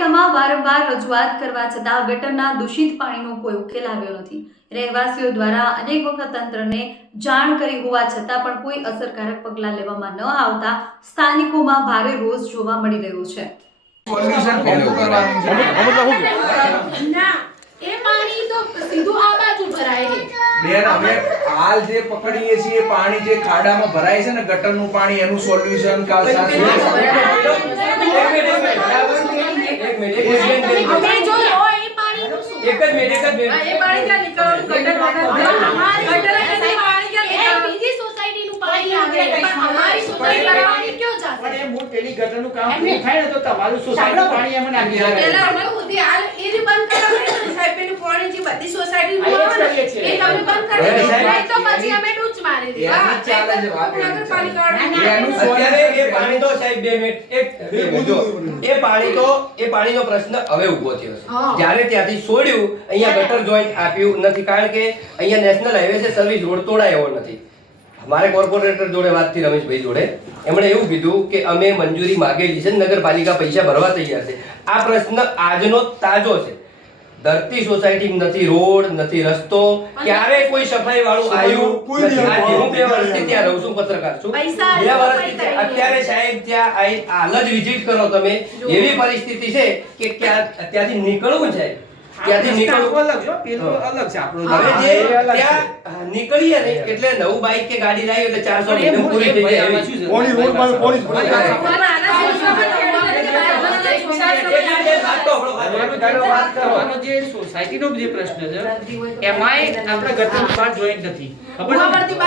નગરપાલિકામાં વારંવાર રજૂઆત કરવા છતાં ગટરના દૂષિત પાણીનો કોઈ ઉકેલ આવ્યો નથી. રહેવાસીઓ દ્વારા અનેક વખત તંત્રને જાણ કરી હોવા છતાં પણ કોઈ અસરકારક પગલાં લેવામાં ન આવતા સ્થાનિકોમાં ભારે રોષ જોવા મળી રહ્યો છે. સોલ્યુશન પેલું કરવાનું છે ના એ પાણી તો સીધું આ બાજુ ભરાય છે. બેન અમે હાલ જે પકડીએ છીએ પાણી જે ખાડામાં ભરાય છે ને ગટરનું પાણી એનું સોલ્યુશન કાલ સાંજે અમે જો લો એ પાણીનું શું? એક જ મિનિટ એક જ મિનિટ હા, એ પાણી ક્યાં નીકળવાનું? ગટરમાંથી? અમારી ગટરમાંથી પાણી ક્યાં નીકળવાનું? એ બીજી સોસાયટીનું પાણી આવે પણ અમારી સોસાયટીનું પાણી ક્યાં જશે? પણ એ મૂળ પેલી ગટરનું કામ પૂરું થાય ને તો તમારું સોસાયટીનું પાણી એમને નાખી દેવાનું. પેલા અમે સુધી હાલ એ જે બંધ કરાવે સાહેબ પેલું પાણી જે બધી સોસાયટીનું હા, આવે ને, એ તમે બંધ કરી દો. તો પછી પાણી તો સાહેબ બે મિનિટ. એક બે મિનિટ જો એ પાણી તો એ પાણીનો પ્રશ્ન હવે ઊભો થયો છે. જ્યારે ત્યાંથી છોડ્યું અહીંયા ગટર જોઈન્ટ આપ્યું નથી કારણ કે અહીંયા નેશનલ હાઈવે છે સર્વિસ રોડ તોડાય એવો નથી. મારે કોર્પોરેટર જોડે વાત થઈ રમેશભાઈ જોડે. એમણે એવું કીધું કે અમે મંજૂરી માગેલી છે નગરપાલિકા પૈસા ભરવા તૈયાર છે. આ પ્રશ્ન આજનો તાજો છે. ધરતી સોસાયટી નથી રોડ નથી રસ્તો ક્યારે કોઈ સફાઈ વાળું આવ્યું કોઈ નથી. હું બે વર્ષથી ત્યાં રહું છું પત્રકાર છું. બે વર્ષથી અત્યારે સાહેબ ત્યાં હાલ જ વિઝિટ કરો તમે. એવી પરિસ્થિતિ છે કે ક્યાં ત્યાંથી નીકળવું છે. ત્યાંથી નીકળવું અલગ છે, પેલું અલગ છે આપણું. હવે જે એ અલગ છે. ત્યાં નીકળીએ ને એટલે નવું બાઈક કે ગાડી લાવી એટલે ચારસો પણ પૂરી થઈ જાય. એમાંય આપણે નથી ગટર. આવતી.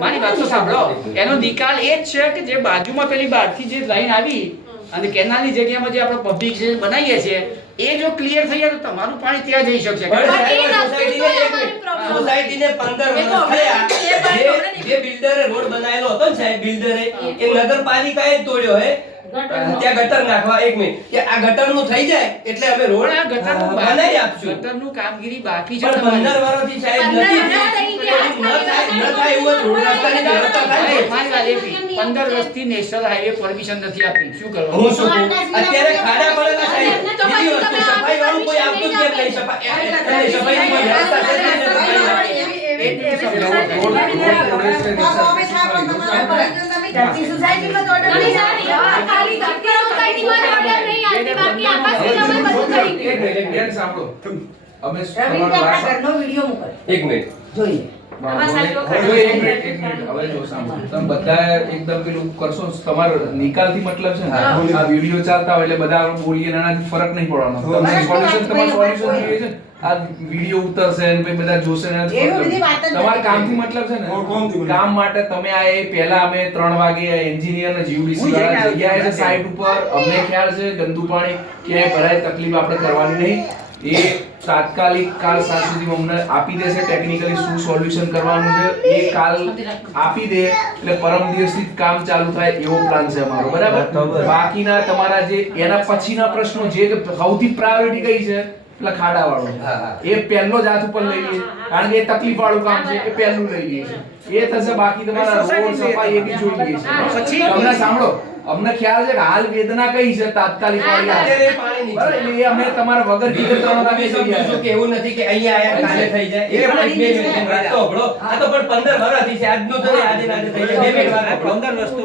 મારી વાત તો સાંભળો એનો નિકાલ એ જ છે કે જે બાજુમાં પેલી બહારથી જે લાઈન આવી, અને કેનાલની જગ્યામાં જે આપણે પબ્લિક જે બનાવીએ છીએ એ જો ક્લિયર થઈ જાય તો તમારું પાણી ત્યાં જઈ શકશે. સોસાયટીને તો એક અમારી મિનિટ. problem. સોસાયટીને 15 વર્ષ થયા. જે- બિલ્ડરે રોડ બનાવેલો હતો ને સાહેબ બિલ્ડરે એ નગરપાલિકાએ જ તોડ્યો હે. ત્યાં ગટર નાખવા એક મિનિટ. કે આ ગટરનું થઈ જાય એટલે અમે રોડ આ ગટરનું અ, બનાવી આપશું. ગટરનું કામગીરી બાકી છે. પંદર વર્ષથી સાહેબ પંદર નથી. ન થાય એવું રોડ વ્યવસ્થા થાય વર્ષથી નેશનલ હાઈવે પરમિશન નથી આપી શું કરવું હું શું અત્યારે ખાડા પડેલા સાહેબ એમને તો બીજી પછી વસ્તુ તમે સફાઈ વાળું કોઈ permission સફાઈ એટલે સફાઈની કોઈ વ્યવસ્થા છે જ નહીં ને સફાઈ અમે તમારો ઘરનો વીડિયો મોકલ એક મિનિટ જોઈએ હવે એક મિનિટ, એક મિનિટ, હવે જો સાંભળો. તમે બધા એકદમ પેલું કરશો તમારો નિકાલથી મતલબ છે ને આ વીડિયો ચાલતા હોય એટલે બધા બોલીએ ફરક નહીં પડવાનો. સોલ્યુશન તમારું સોલ્યુશન જોઈએ છે આ વીડિયો ઉતરશે ને પછી બધા જોશે ને. તમારા કામથી મતલબ છે ને. કામ માટે તમે આ એ પહેલા અમે ત્રણ વાગે એન્જિનિયર ને જીયુડીસી વાળા જગ્યાએ છે સાઇટ ઉપર અમને ખ્યાલ છે ગંદુ પાણી ક્યાંય ભરાય તકલીફ આપણે કરવાની નહીં. એ તાત્કાલિક કાલ સાંજ સુધીમાં અમને આપી દેશે ટેકનિકલી શું સોલ્યુશન કરવાનું છે એ કાલ આપી દે એટલે પરમ દિવસથી કામ ચાલુ થાય એવો પ્લાન છે અમારો બરાબર? બાકીના તમારા જે એના પછીના પ્રશ્નો જે સૌથી પ્રાયોરિટી કઈ છે? એટલે ખાડા વાળો એ પહેલો જ હાથ ઉપર લઈ લઈએ કારણ કે એ તકલીફ વાળું કામ છે એ પહેલું લઈ લઈએ છે એ થશે બાકી તમારા રોડ સફાઈ એ બી જોઈ લઈએ છે પછી તમને સાંભળો. અમને ખ્યાલ છે કે હાલ વેદના કઈ છે તાત્કાલિક વાળી પાણી એટલે એ અમે તમારા વગર કીધે ત્રણ વાગે કરી કે એવું નથી કે અહીંયા આયા કાલે થઈ જાય. એ પણ બે મિનિટ રાખતો હબળો આ તો પણ 15 વર્ષથી છે આજનો તો આજે આજે થઈ જાય. બે મિનિટ વાત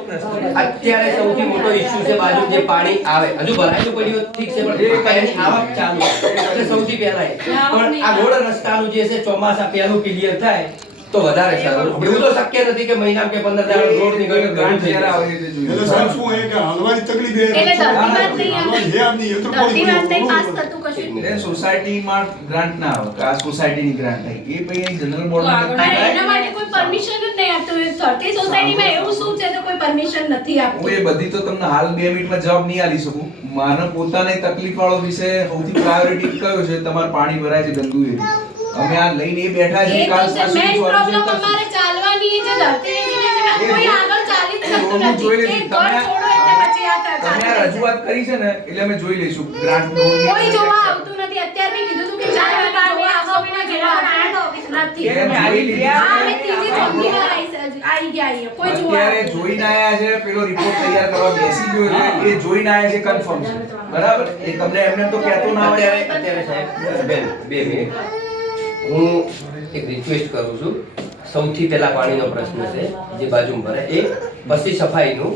પ્રશ્ન. અત્યારે સૌથી મોટો ઇશ્યુ છે બાજુ જે પાણી આવે. હજુ ભરાયેલું પડ્યું ઠીક છે પણ એની આવક ચાલુ એટલે સૌથી પહેલા પણ આ રોડ રસ્તાનું જે છે ચોમાસા પહેલું ક્લિયર થાય તો વધારે સારું. એવું તો શક્ય નથી કે મહિના કે પંદર દાડા રોડની ગટર ગ્રાન્ટ થઈ જાય. એટલે સાહેબ શું હોય કે હલવાની તકલીફ એ એટલે ધરતીમાં વાત નહીં આમ હે આમની, એ તો ધરતી વાત નહીં પાસ થતું કશું એ સોસાયટીમાં ગ્રાન્ટ ના આવે આ સોસાયટી ની ગ્રાન્ટ થાય. એ પછી જનરલ બોર્ડમાં એના માટે કોઈ પરમિશન જ નહીં આપતું. ધરતી સોસાયટીમાં એવું શું છે તો કોઈ પરમિશન નથી આપતું. એ બધી તો તમને હાલ બે મિનિટમાં જવાબ નહીં આલી શકું. માનવ પોતાને તકલીફ વાળો વિષય સૌથી પ્રાયોરિટી કયો છે? તમારું પાણી ભરાય છે ગંદુ એ. અમે આ લઈને એ બેઠા કાલ છે સુધી મેઇન solution પ્રોબ્લેમ અમારે ચાલવાની છે ધરતી કોઈ આગળ ચાલી જ શકતું નથી. એક ઘર તમે આ- છોડો એટલે પછી આ તમે રજૂઆત કરી છે ને એટલે અમે જોઈ લઈશું ગ્રાન્ટ કોઈ જોવા આવતું નથી. અત્યારે મેં કીધું હતું કે ચાર વાગે જોવા આવશો પણ જોવા આવતા નથી. કેમ? આવી લીધી? અમે ત્રીજી ચોથી વાર આવી ગયા અહીંયા કોઈ અત્યારે જોઈને આયા છે પેલો રિપોર્ટ તૈયાર કરવા બેસી ગયો છે એ જોઈને આયા છે કન્ફર્મ છે. બરાબર? એ તમને એમને તો કહેતો ના હોય. અત્યારે અત્યારે સાહેબ બેન બે મિનિટ. હું એક રિક્વેસ્ટ કરું છું. સૌથી પહેલા પાણીનો પ્રશ્ન છે જે બાજુમાં ભરે. એ પછી સફાઈનું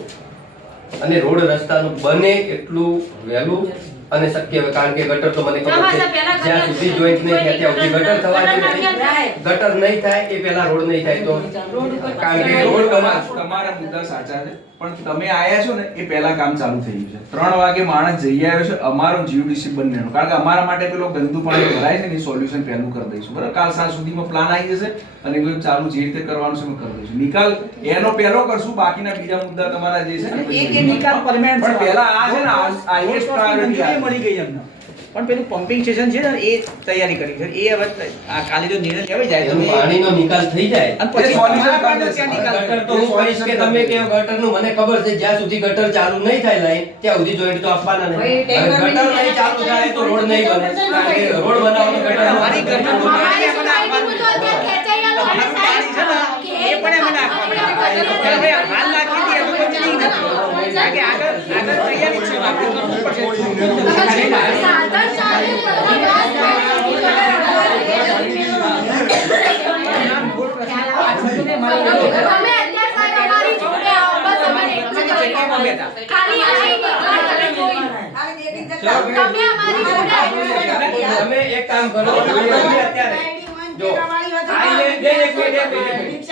અને રોડ રસ્તાનું બને એટલું વહેલું અને શક્ય હોય. કારણ કે ગટર તો મને ખબર છે જ્યાં સુધી જોઈન્ટ નહીં થાય ત્યાં સુધી ગટર થવા નથી. ગટર નહીં થાય એ પહેલા રોડ નહીં થાય તો. કારણ કે રોડ તમારા મુદ્દા સાચા છે. પણ તમે આયા છો ને એ પહેલા કામ ચાલુ થઈ ગયું છે. ત્રણ વાગે માણસ જઈ આવ્યો છે અમારો જીયુડીસી બંનેનો. કારણ કે અમારા માટે પેલો ગંદુ પાણી ભરાય છે ને સોલ્યુશન પહેલું કરી દઈશું. બરાબર? કાલ સાંજ સુધીમાં પ્લાન આવી જશે અને એ બધું ચાલુ જે રીતે કરવાનું છે અમે કરી દઈશું. નિકાલ એનો પહેલો કરશું બાકીના બીજા મુદ્દા તમારા જે છે ને એ એ નિકાલ પરમેનન્ટ પણ પહેલા આ છે ને હાઈએસ્ટ પ્રાયોરિટી મળી ગઈ એમને. પણ પેલું પમ્પિંગ સ્ટેશન છે ને એ તૈયારી કરી છે. એ હવે આ કાલે જો નિર્ણય લેવાઈ જાય. તો પાણીનો નિકાલ થઈ જાય. અને પછી સોલ્યુશન તો હું કહીશ કે તમે કેવો ગટરનું મને ખબર છે જ્યાં સુધી ગટર ચાલુ નહીં થાય લાઈન ત્યાં સુધી જોઈન્ટ તો આપવાના નહીં. ગટર નહીં ચાલુ થાય તો રોડ નહીં બને. રોડ બનાવવાનો ગટર તમારી ગટરનું અમારી પાણી એમને સોસાયટીનું તો આપવાનું. અત્યારે ખેંચાઈ આલો અને તમારું પાણી છે ને, એ પણ એમને આપવાનું. હવે હાલ નાખી દઈએ તો કોઈ ચીજ નથી. કારણ કે આગળ આગળ તૈયારી જ છે આપણે કરવું પડશે સાધન ચાલે તમે અત્યાર સાહેબ અમારી જોડે આવો બસ અમારે એટલું જ જગ્યામાં કહેવાનું. બેઠા. ખાલી આવીને ખાલી જોઈને. તમે અમારી જોડે આવો. તમે એક કામ કરો. અત્યારે. જો બે એક મિનિટ, એક મિનિટ, એક મિનિટ.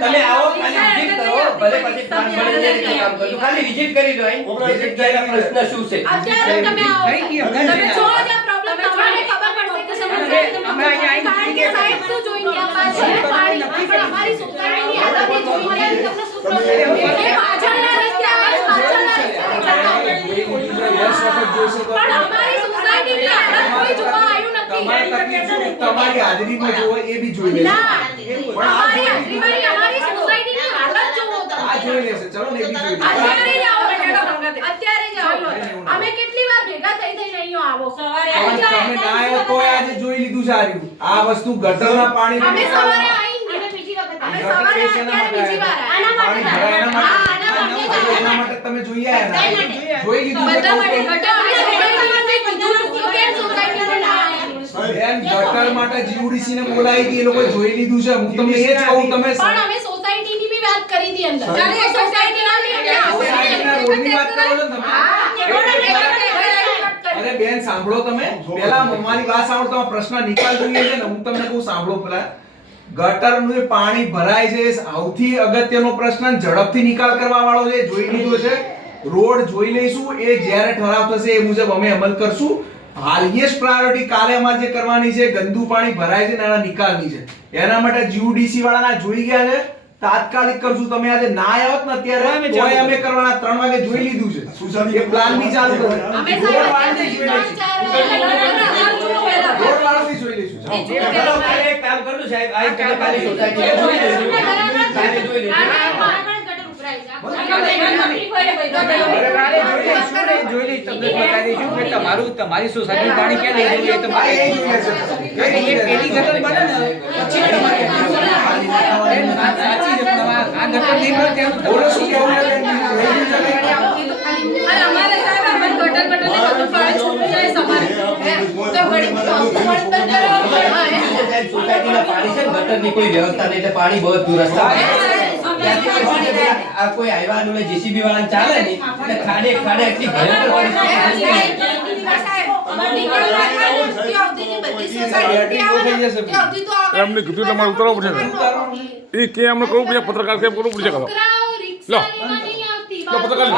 તમે આવો ખાલી વિઝિટ કરો ભલે પછી પ્લાન બની જાય કામ કરજો ખાલી વિઝિટ કરી દો અહીં વિઝિટ કરીને પ્રશ્ન શું છે? અત્યારે તમે આવો. તમે જો ગયું. ત્યાં problem ખબર પડશે કે સમસ્યા અમે અહીંયા કારણ કે સાહેબ શું જોઈને ગયા? પાછળ પાણી પણ અમારી સોસાયટીની હાલત જોઈને તમને શું problem? એ પાછળના રસ્તે આવે છે, પાછળના રસ્તે દસ વખત જોઈશે તો પણ અમારી સોસાયટીની હાલત કોઈ જોવા આવ્યું તમારી નથી તકલીફ શું તમારી હાજરીમાં જોવો એ બી જોઈ લેશે ના પણ આ અમારી જોઈ હાજરીમાં અમારી સોસાયટીની હાલત જોવો આ જોઈ લેશે ચલો ને એ બી જોઈ લેશે અત્યારે જ આવો અત્યારે જ આવો. અમે કેટલી વાર ભેગા થઈ થઈને અહીંયા આવો? પણ તમે ના આવ્યો તો આજે જોઈ લીધું છે આ આ વસ્તુ ગટરના પાણી અમે સવારે આવીને અમે બીજી વખત અમે સવારે અત્યારે બીજી વાર આવ્યા. એના માટે. આના માટે આવ્યા. તમે જોઈ? માટે. જોઈ લીધું છે બધા માટે ગટર અમે સોસાયટીમાં કંઈ કીધું નથી. તો કેમ સોસાયટીમાં ના આવ્યા? બેન ગટર માટે જીયુડીસી ને બોલાવી હતી એ લોકો જોઈ લીધું છે. હું તમને એ જ કહું તમે પણ અમે સોસાયટીની બી વાત કરી હતી અંદર. કારણ સોસાયટી ના વાત કરો છો તમે. રોડ અરે બેન સાંભળો તમે. પેલા અમારી વાત સાંભળો તમે પ્રશ્ન નિકાલ જોઈએ છે ને હું તમને કહું સાંભળો પેલા ગટરનું પાણી ભરાય છે સૌથી અગત્યનો પ્રશ્ન ઝડપથી નિકાલ કરવા વાળો છે એ જોઈ લીધો છે. રોડ જોઈ લઈશું એ જ્યારે ઠરાવ થશે એ મુજબ અમે અમલ કરશું. હાઈએસ્ટ પ્રાયોરિટી કાલે અમારે જે કરવાની છે ગંદુ પાણી ભરાય છે ને એના નિકાલની છે એના માટે જીયુડીસી વાળાના જોઈ ગયા છે તાત્કાલિક કરશું તમે આજે ના આવ્યો ને અત્યારે અમે તોય અમે કરવાના ત્રણ વાગે જોઈ લીધું છે એ પ્લાન બી ચાલુ કરો અમે સાહેબ જોઈ લઈશું એક કામ કરું સાહેબ આ કાલે કાલે સોસાયટીને જોઈ લેજો કાલે જોઈ લેજો અરે કાલે જોઈ લઈશું ને, જોઈ લઈશ તમને બતાવી દઈશું તમારી સોસાયટી પાણી ક્યાં લઈ જવું એ તમારે એ પેલી ગટર બને ને પછી તમારે સાચી છે આ ગટર નહીં બને ત્યાં બોલો શું કહેવું અમારે સાહેબ ગટર ને બધું પાણી છૂટું જાય સમારે તો વળી સોસાયટીના પાણી છે ને ગટરની કોઈ વ્યવસ્થા નહીં એટલે પાણી બધું આ કોઈ આવ્યા અને વાળા વાળાને ચાલે નહીં ખાડે ખાડે એટલી ભયંકર પરિસ્થિતિ એમને કીધું તમારે ઉતારવું પડશે. એ કે એમને કરવું પડશે પત્રકાર કેમ કરવું પડશે આવતી. લો, પત્રકાર